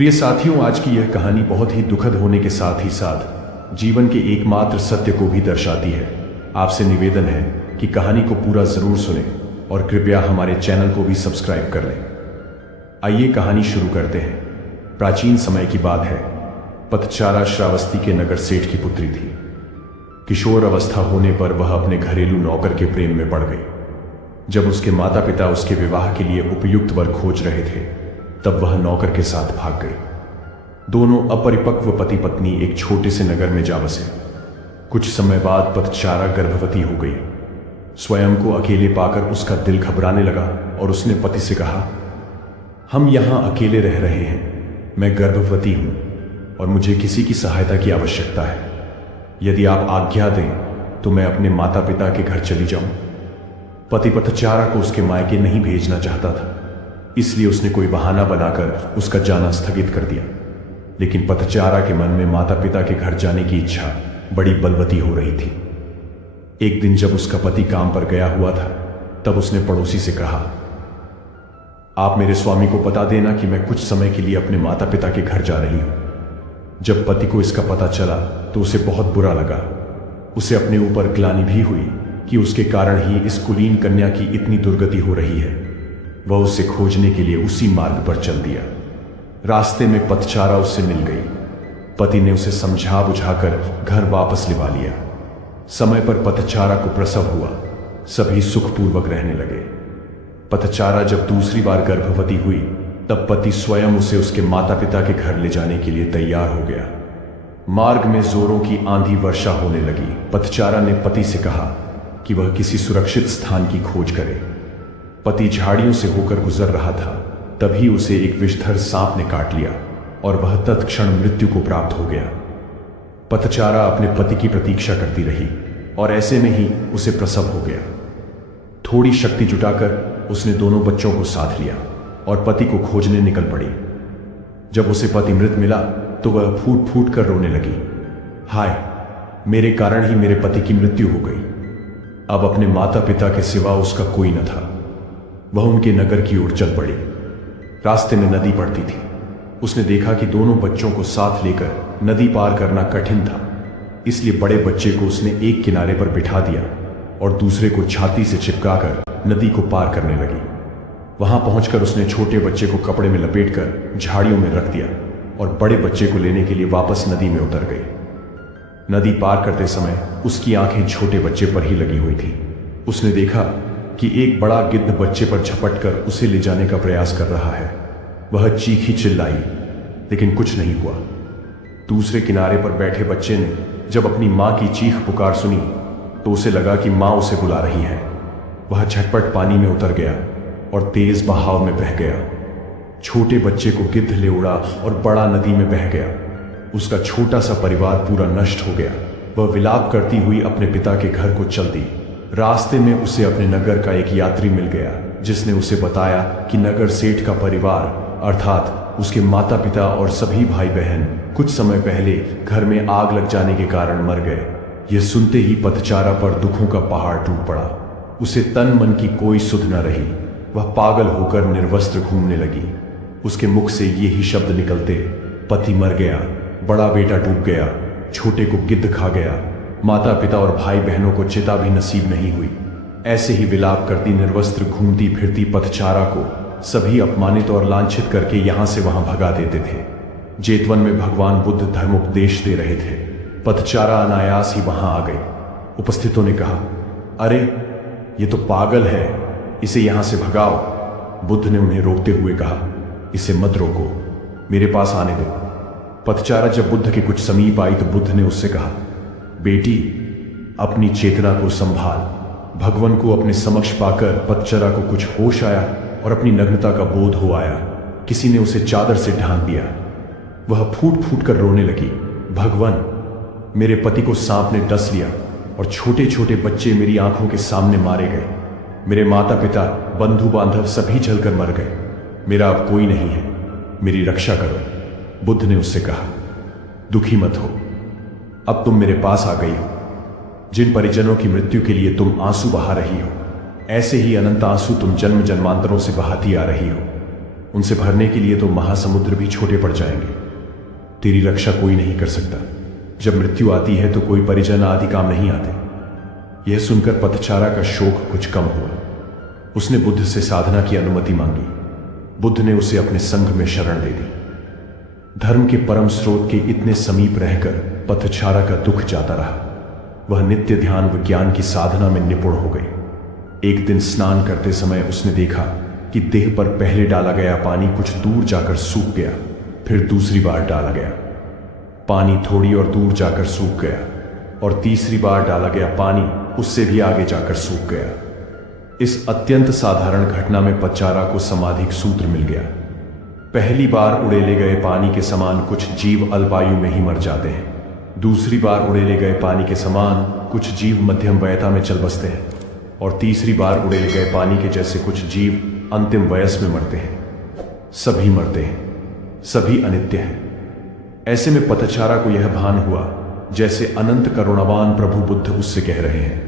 प्रिय साथियों, आज की यह कहानी बहुत ही दुखद होने के साथ ही साथ जीवन के एकमात्र सत्य को भी दर्शाती है। आपसे निवेदन है कि कहानी को पूरा जरूर सुनें और कृपया हमारे चैनल को भी सब्सक्राइब कर लें। आइए कहानी शुरू करते हैं। प्राचीन समय की बात है। पतचारा श्रावस्ती के नगर सेठ की पुत्री थी। किशोर अवस्था होने पर वह अपने घरेलू नौकर के प्रेम में पड़ गई। जब उसके माता पिता उसके विवाह के लिए उपयुक्त वर खोज रहे थे, तब वह नौकर के साथ भाग गई। दोनों अपरिपक्व पति पत्नी एक छोटे से नगर में जा बसे। कुछ समय बाद पतचारा गर्भवती हो गई। स्वयं को अकेले पाकर उसका दिल घबराने लगा और उसने पति से कहा, हम यहां अकेले रह रहे हैं, मैं गर्भवती हूं और मुझे किसी की सहायता की आवश्यकता है। यदि आप आज्ञा दें तो मैं अपने माता पिता के घर चली जाऊं। पति पतचारा को उसके मायके नहीं भेजना चाहता था, इसलिए उसने कोई बहाना बनाकर उसका जाना स्थगित कर दिया। लेकिन पतचारा के मन में माता पिता के घर जाने की इच्छा बड़ी बलवती हो रही थी। एक दिन जब उसका पति काम पर गया हुआ था, तब उसने पड़ोसी से कहा, आप मेरे स्वामी को बता देना कि मैं कुछ समय के लिए अपने माता पिता के घर जा रही हूं। जब पति को इसका पता चला तो उसे बहुत बुरा लगा। उसे अपने ऊपर ग्लानि भी हुई कि उसके कारण ही इस कुलीन कन्या की इतनी दुर्गति हो रही है। वह उसे खोजने के लिए उसी मार्ग पर चल दिया। रास्ते में पतचारा उससे मिल गई। पति ने उसे समझा बुझाकर घर वापस लिवा लिया। समय पर पतचारा को प्रसव हुआ। सभी सुखपूर्वक रहने लगे। पतचारा जब दूसरी बार गर्भवती हुई, तब पति स्वयं उसे उसके माता पिता के घर ले जाने के लिए तैयार हो गया। मार्ग में जोरों की आंधी वर्षा होने लगी। पतचारा ने पति से कहा कि वह किसी सुरक्षित स्थान की खोज करे। पति झाड़ियों से होकर गुजर रहा था, तभी उसे एक विषधर सांप ने काट लिया और वह तत्क्षण मृत्यु को प्राप्त हो गया। पतचारा अपने पति की प्रतीक्षा करती रही और ऐसे में ही उसे प्रसव हो गया। थोड़ी शक्ति जुटाकर उसने दोनों बच्चों को साथ लिया और पति को खोजने निकल पड़ी। जब उसे पति मृत मिला तो वह फूट फूट कर रोने लगी। हाय, मेरे कारण ही मेरे पति की मृत्यु हो गई। अब अपने माता पिता के सिवा उसका कोई न था। वह उनके नगर की ओर चल पड़ी। रास्ते में नदी पड़ती थी। उसने देखा कि दोनों बच्चों को साथ लेकर नदी पार करना कठिन था, इसलिए बड़े बच्चे को उसने एक किनारे पर बिठा दिया और दूसरे को छाती से चिपकाकर नदी को पार करने लगी। वहां पहुंचकर उसने छोटे बच्चे को कपड़े में लपेटकर झाड़ियों में रख दिया और बड़े बच्चे को लेने के लिए वापस नदी में उतर गई। नदी पार करते समय उसकी आंखें छोटे बच्चे पर ही लगी हुई थी। उसने देखा कि एक बड़ा गिद्ध बच्चे पर झपटकर उसे ले जाने का प्रयास कर रहा है। वह चीखी चिल्लाई, लेकिन कुछ नहीं हुआ। दूसरे किनारे पर बैठे बच्चे ने जब अपनी मां की चीख पुकार सुनी तो उसे लगा कि मां उसे बुला रही है। वह झटपट पानी में उतर गया और तेज बहाव में बह गया। छोटे बच्चे को गिद्ध ले उड़ा और बड़ा नदी में बह गया। उसका छोटा सा परिवार पूरा नष्ट हो गया। वह विलाप करती हुई अपने पिता के घर को चल दी। रास्ते में उसे अपने नगर का एक यात्री मिल गया, जिसने उसे बताया कि नगर सेठ का परिवार अर्थात उसके माता पिता और सभी भाई बहन कुछ समय पहले घर में आग लग जाने के कारण मर गए। यह सुनते ही पतचारा पर दुखों का पहाड़ टूट पड़ा। उसे तन मन की कोई सुध न रही। वह पागल होकर निर्वस्त्र घूमने लगी। उसके मुख से ये ही शब्द निकलते, पति मर गया, बड़ा बेटा डूब गया, छोटे को गिद्ध खा गया, माता पिता और भाई बहनों को चिता भी नसीब नहीं हुई। ऐसे ही विलाप करती निर्वस्त्र घूमती फिरती पतचारा को सभी अपमानित और लांछित करके यहां से वहां भगा देते थे। जेतवन में भगवान बुद्ध धर्मोपदेश दे रहे थे। पतचारा अनायास ही वहां आ गई। उपस्थितों ने कहा, अरे ये तो पागल है, इसे यहां से भगाओ। बुद्ध ने उन्हें रोकते हुए कहा, इसे मत रोको, मेरे पास आने दो। पतचारा जब बुद्ध के कुछ समीप आई तो बुद्ध ने उससे कहा, बेटी, अपनी चेतना को संभाल। भगवान को अपने समक्ष पाकर पतचारा को कुछ होश आया और अपनी नग्नता का बोध हो आया। किसी ने उसे चादर से ढांक दिया। वह फूट फूट कर रोने लगी, भगवान, मेरे पति को सांप ने डस लिया और छोटे छोटे बच्चे मेरी आंखों के सामने मारे गए। मेरे माता पिता, बंधु बांधव सभी जलकर मर गए। मेरा अब कोई नहीं है, मेरी रक्षा करो। बुद्ध ने उससे कहा, दुखी मत हो, अब तुम मेरे पास आ गई हो। जिन परिजनों की मृत्यु के लिए तुम आंसू बहा रही हो, ऐसे ही अनंत आंसू तुम जन्म जन्मांतरों से बहाती आ रही हो। उनसे भरने के लिए तो महासमुद्र भी छोटे पड़ जाएंगे। तेरी रक्षा कोई नहीं कर सकता। जब मृत्यु आती है तो कोई परिजन आदि काम नहीं आते। यह सुनकर पथचारा का शोक कुछ कम हुआ। उसने बुद्ध से साधना की अनुमति मांगी। बुद्ध ने उसे अपने संघ में शरण दे दी। धर्म के परम स्रोत के इतने समीप रहकर पथचारा का दुख जाता रहा। वह नित्य ध्यान विज्ञान की साधना में निपुण हो गई। एक दिन स्नान करते समय उसने देखा कि देह पर पहले डाला गया पानी कुछ दूर जाकर सूख गया, फिर दूसरी बार डाला गया पानी थोड़ी और दूर जाकर सूख गया, और तीसरी बार डाला गया पानी उससे भी आगे जाकर सूख गया। इस अत्यंत साधारण घटना में पथचारा को समाधिक सूत्र मिल गया। पहली बार उड़ेले गए पानी के समान कुछ जीव अल्पायु में ही मर जाते हैं। दूसरी बार उड़ेले गए पानी के समान कुछ जीव मध्यम वयता में चल बसते हैं, और तीसरी बार उड़ेले गए पानी के जैसे कुछ जीव अंतिम वयस में मरते हैं। सभी मरते हैं, सभी अनित्य हैं। ऐसे में पथचारा को यह भान हुआ जैसे अनंत करुणावान प्रभु बुद्ध उससे कह रहे हैं,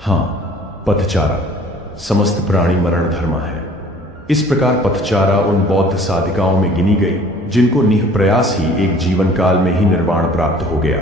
हां पथचारा, समस्त प्राणी मरण धर्मा है। इस प्रकार पथचारा उन बौद्ध साधिकाओं में गिनी गई जिनको निःप्रयास ही एक जीवन काल में ही निर्वाण प्राप्त हो गया।